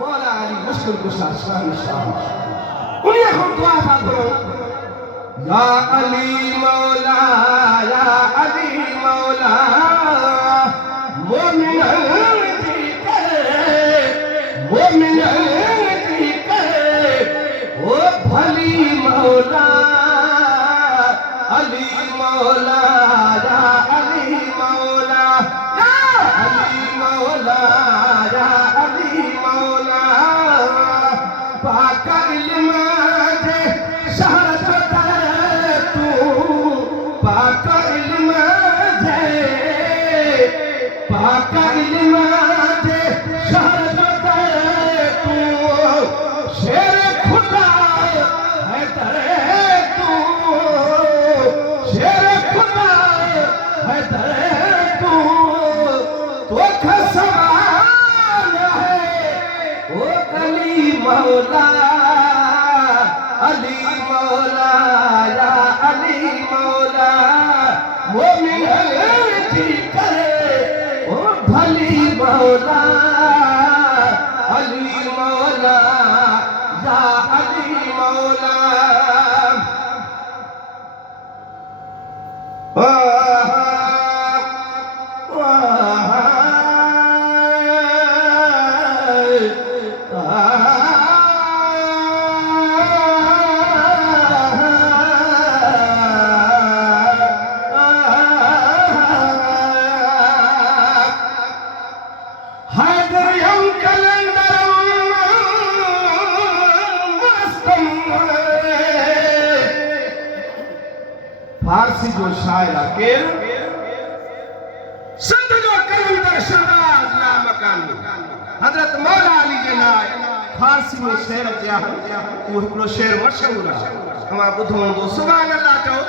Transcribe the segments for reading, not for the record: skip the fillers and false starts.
मौला अली मुश्किल कुशा शान शान उन्हें हम दुआ था करो या अली मौला मोमिन की करे मोमिन की करे ओ भली मौला अली मौला या अली मौला या अली मौला या अली मौला पाक इल्म दे शहरत तू पाक इल्म दे पाक इल्म दे शहरत तू शेर खुदा है तेरे तू शेर खुदा है तेरे तू तो खसमान है ओ अली मौला अली मौला या अली मौला मोमिन की करे ओ भली मौला अली मौला या अली मौला फारसी जो शायर केर संत जो कलंदर शहबाज नामकान हजरत मौला अली के नाय फारसी में शेर किया वो हिकिड़ो शेर मशहूर है तव्हां ॿुधो हूंदो सुभान अल्लाह चओ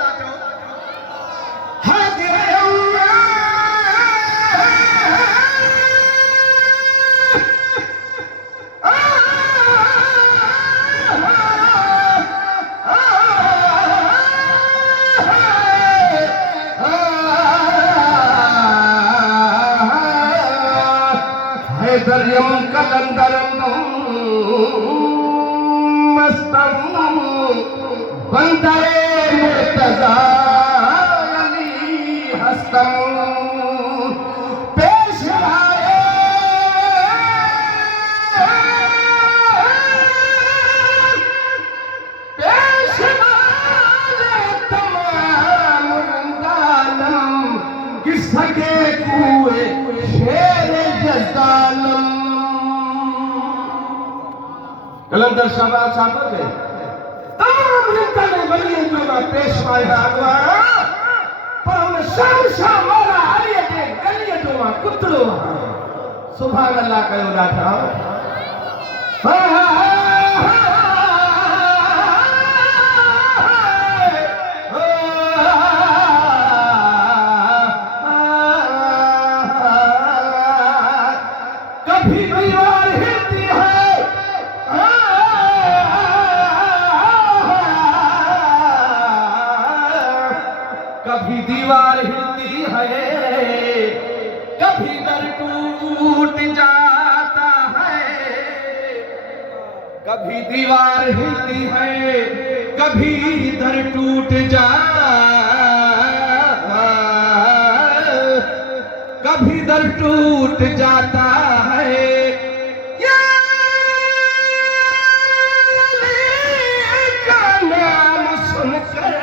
हैदरयम कलंदरम मस्तम बंदरे मुर्तजा अली हस्तम पेशवाए तमाम रंगानम किसके कुए शेर जज़दानम कलंदर शहबाज साहब के तमाम रिंदन वलियन जो मां पेशवाए आगवारा पर उन शहंशाह मौला अली के गलीअ जो मां कुतरो सुभान अल्लाह कयो ॾाढा कभी दीवार हिलती है कभी दीवार हिलती है कभी दर टूट जाता है कभी दीवार हिलती है कभी दर टूट कभी दर टूट जाता है या अली का नाम सुनकर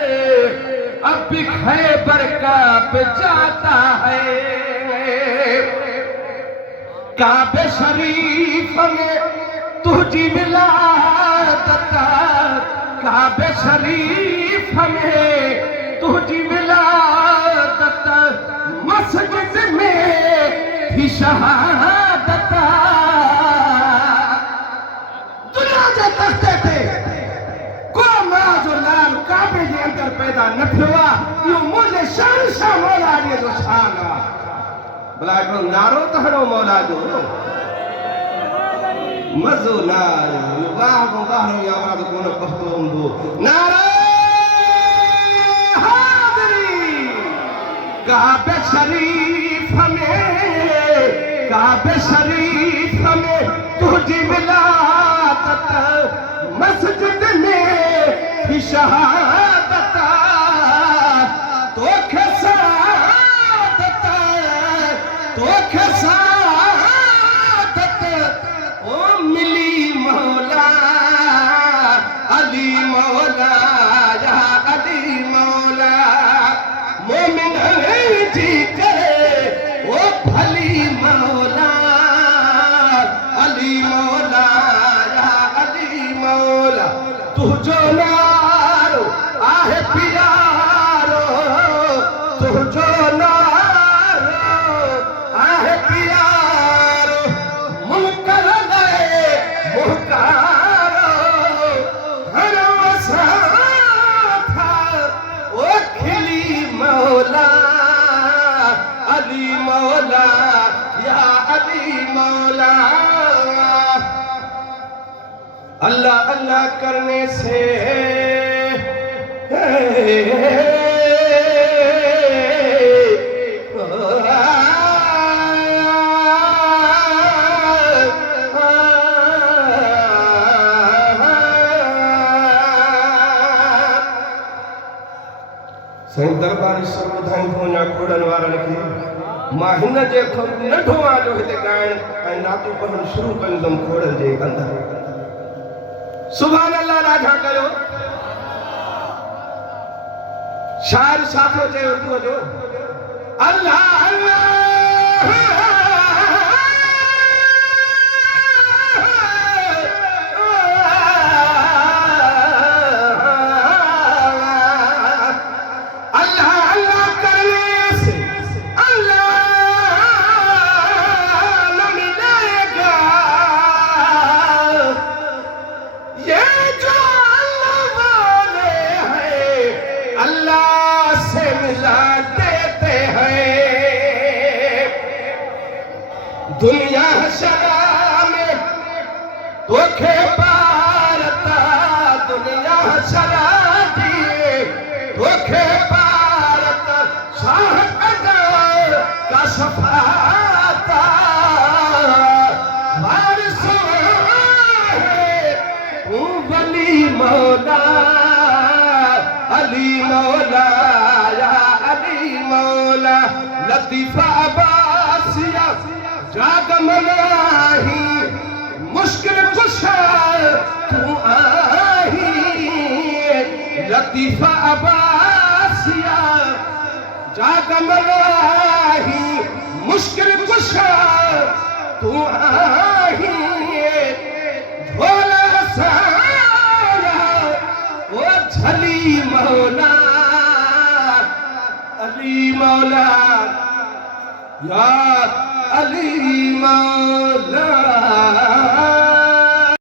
अब खैबर कांप जाता है काबे शरीफ में तुझी विलादत काबे शरीफ में तुझी विलादत मस्जिद में भी शहादत दुनिया जे तख्ते थे को मां जो लाल काबे जे अंदर पैदा न थियो आहे इहो मुंहिंजे शहंशाह मौला अलीअ जो शान आहे भला हिकिड़ो नारो त हणो मौला जो मज़ो न आयो वाह वाह या आवाज़ कोन पहुतो हूंदो नारा काबे शरीफ में तुझी तुझी विलादत मस्जिद में थी शहादत तोखे सादत तोखे सादत ओ मिली मौला अली मौला या अली मौला मोमिन जी करे ओ भली मौला अली मौला या अली मौला तुझो नारो आहे प्यारो तुझो नारो आहे प्यारो मुनकर गए मुहकारो हर वसा था ओ खिली मौला अली मौला या अली मौला अल्लाह अल्लाह करने से साईं दरबार सब ॿुधाईंदो वञा खोड़नि वारनि खे मां हिन जे नंढो आलो हिते ॻाइण ऐं नातूं पढ़णु शुरू कंदुमि खोड़नि जे अंदरि सुभान अल्लाह राजा कयो शायर साथो चयो उर्दूअ जो अल्लाह अल्लाह दुनिया शरा में तोखे पारता दुनिया शरा दिए तोखे पारता शाह कदर का सफाता वारिस है तू वली मौला अली मौला या अली मौला लतीफा अब्बासिया जाग मनाही मुश्किल कुशा तू आही लतीफा अब्बासिया जाग मनाही मुश्किल कुशा तू आही भोला सारा वो झली मौला अली मौला या अली मौला